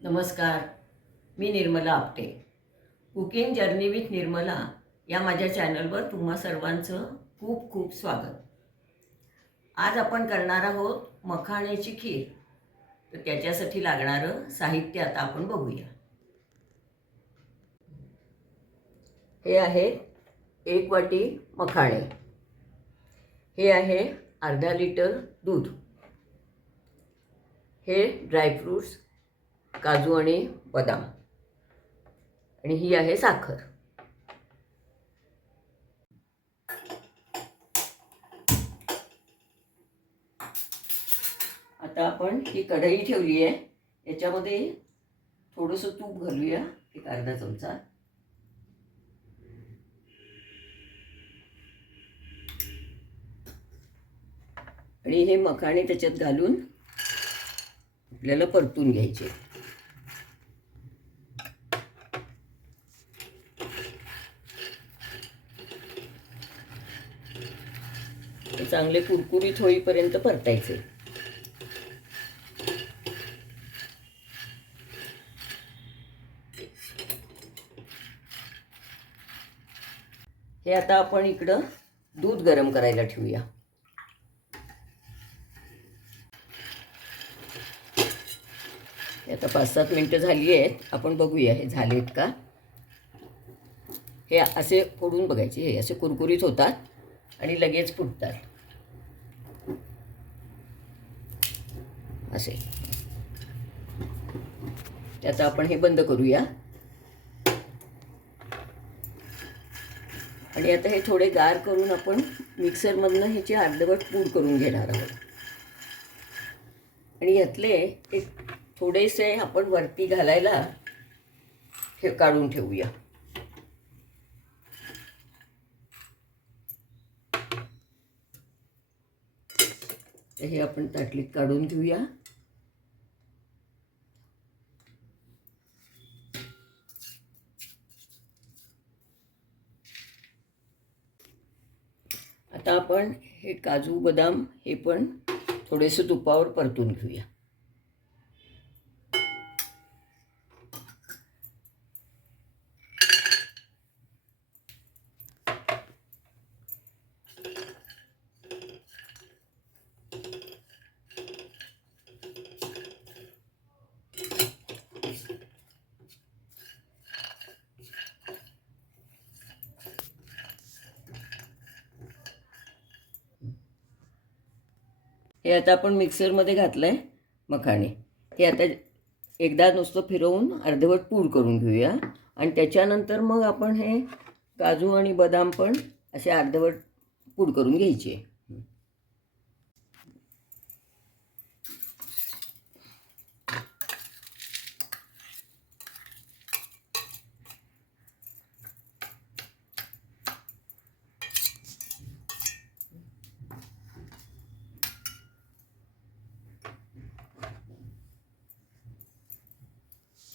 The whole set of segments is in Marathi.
नमस्कार मी Nirmala Apte. Cooking journey with Nirmala या माझ्या चॅनलवर तुम्हा सर्वांचं खूप खूप स्वागत. आज आपण करणार आहोत मखाण्याची खीर. तर त्याच्यासाठी लागणारं साहित्य आता आपण बघूया. हे आहे एक वाटी मखाणे. हे आहे अर्धा लिटर दूध. हे ड्रायफ्रूट्स काजू आणि बदाम. आणि ही आहे साखर. आता आपण ही कढई ठेवली आहे. याच्यामध्ये थोडंसं तूप घालूया. एक अर्धा चमचा. आणि हे मखाणे त्याच्यात घालून आपल्याला परतून घ्यायचे. चांगले कुरकुरीत होईपर्यंत परतायचे. हे आता आपण इकडं दूध गरम करायला ठेवूया. हे आता पाच सात मिनटं झाली आहेत. आपण बघूया हे झालेत का. हे असे फोडून बघायचे. हे असे कुरकुरीत होतात. आणि लगेच फुटतात. असे. आता आपण हे बंद करूया. आणि आता हे थोडे गार करून आपण मिक्सरमधनं ह्याची अर्धवट पूड करून घेणार आहोत. आणि यातले एक थोडेसे आपण वरती घालायला हे काढून ठेवूया. तर हे आपण ताटलीत काढून घेऊया. आता आपण हे काजू बदाम हे पण थोडेसे तुपावर परतून घेऊया. हे आता आपण मिक्सरमध्ये घातलं आहे मखाणे. हे आता एकदा नुसतं फिरवून अर्धवट पूड करून घेऊया. आणि त्याच्यानंतर मग आपण हे काजू आणि बदाम पण असे अर्धवट पूड करून घ्यायचे.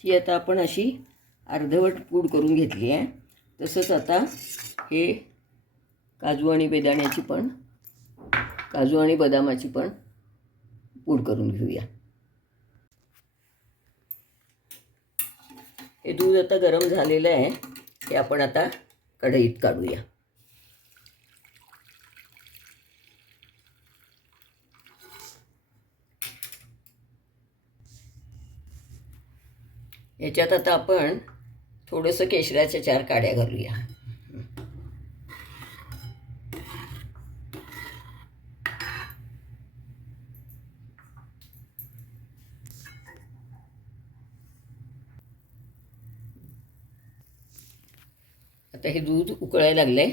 ही आता आपण अशी अर्धवट पूड करून घेतली आहे. तसंच आता हे काजू आणि बेदाण्याची पण काजू आणि बदामाची पण पूड करून घेऊया. हे दूध आता गरम झालेलं आहे. हे आपण आता कढईत काढूया. याच्यात आता आपण थोडंसं केशराच्या चार काड्या घालूया. आता हे दूध उकळायला लागलंय.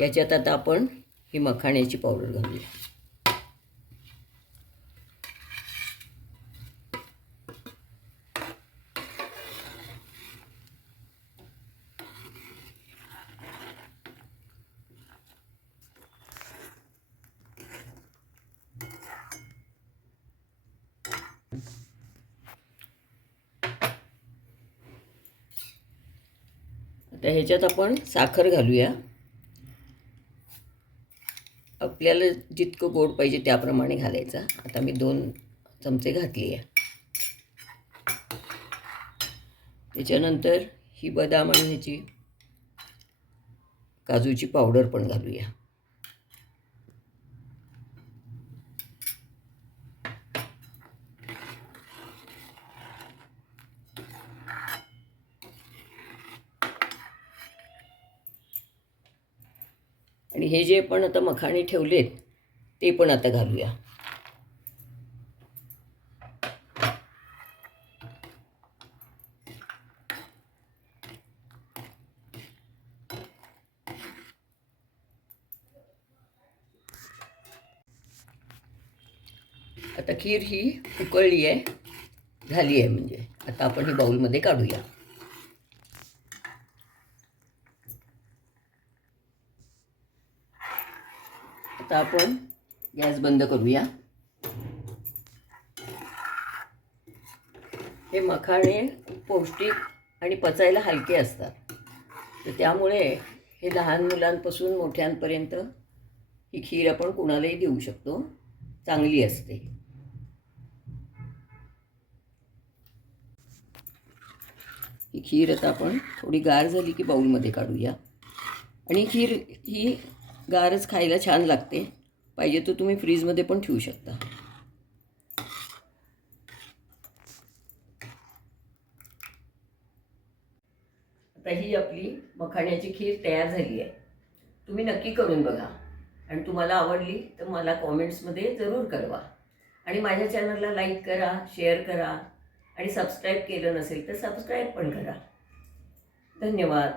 याच्यात आता आपण ही मखाण्याची पावडर घालूया. तर ह्याच्यात आपण साखर घालूया. आपल्याला जितकं गोड पाहिजे त्याप्रमाणे घालायचा. आता मी दोन चमचे घातले आहे त्याच्यानंतर ही बदाम आणि ह्याची काजूची पावडर पण घालूया. आणि हे जे पण आता मखाणे ठेवलेत ते पण आता घालूया. आता खीर ही उकळली आहे झाली आहे म्हणजे. आता आपण ही बाऊलमध्ये काढूया. आता आपण गॅस बंद करूया. हे मखाणे पौष्टिक आणि पचायला हलके असतात. तर त्यामुळे हे लहान मुलांपासून मोठ्यांपर्यंत ही खीर आपण कुणालाही देऊ शकतो. चांगली असते. ही खीर आता आपण थोडी गार झाली की बाऊलमध्ये काढूया. आणि खीर ही गारच खायला छान लागते. पाहिजे तर तुम्ही फ्रीजमध्ये पण ठेवू शकता. आता ही आपली मखाण्याची खीर तयार झाली आहे. तुम्ही नक्की करून बघा. आणि तुम्हाला आवडली तर मला कॉमेंट्समध्ये जरूर कळवा. आणि माझ्या चॅनलला लाईक करा शेअर करा. आणि सबस्क्राईब केलं नसेल तर सबस्क्राईब पण करा. धन्यवाद.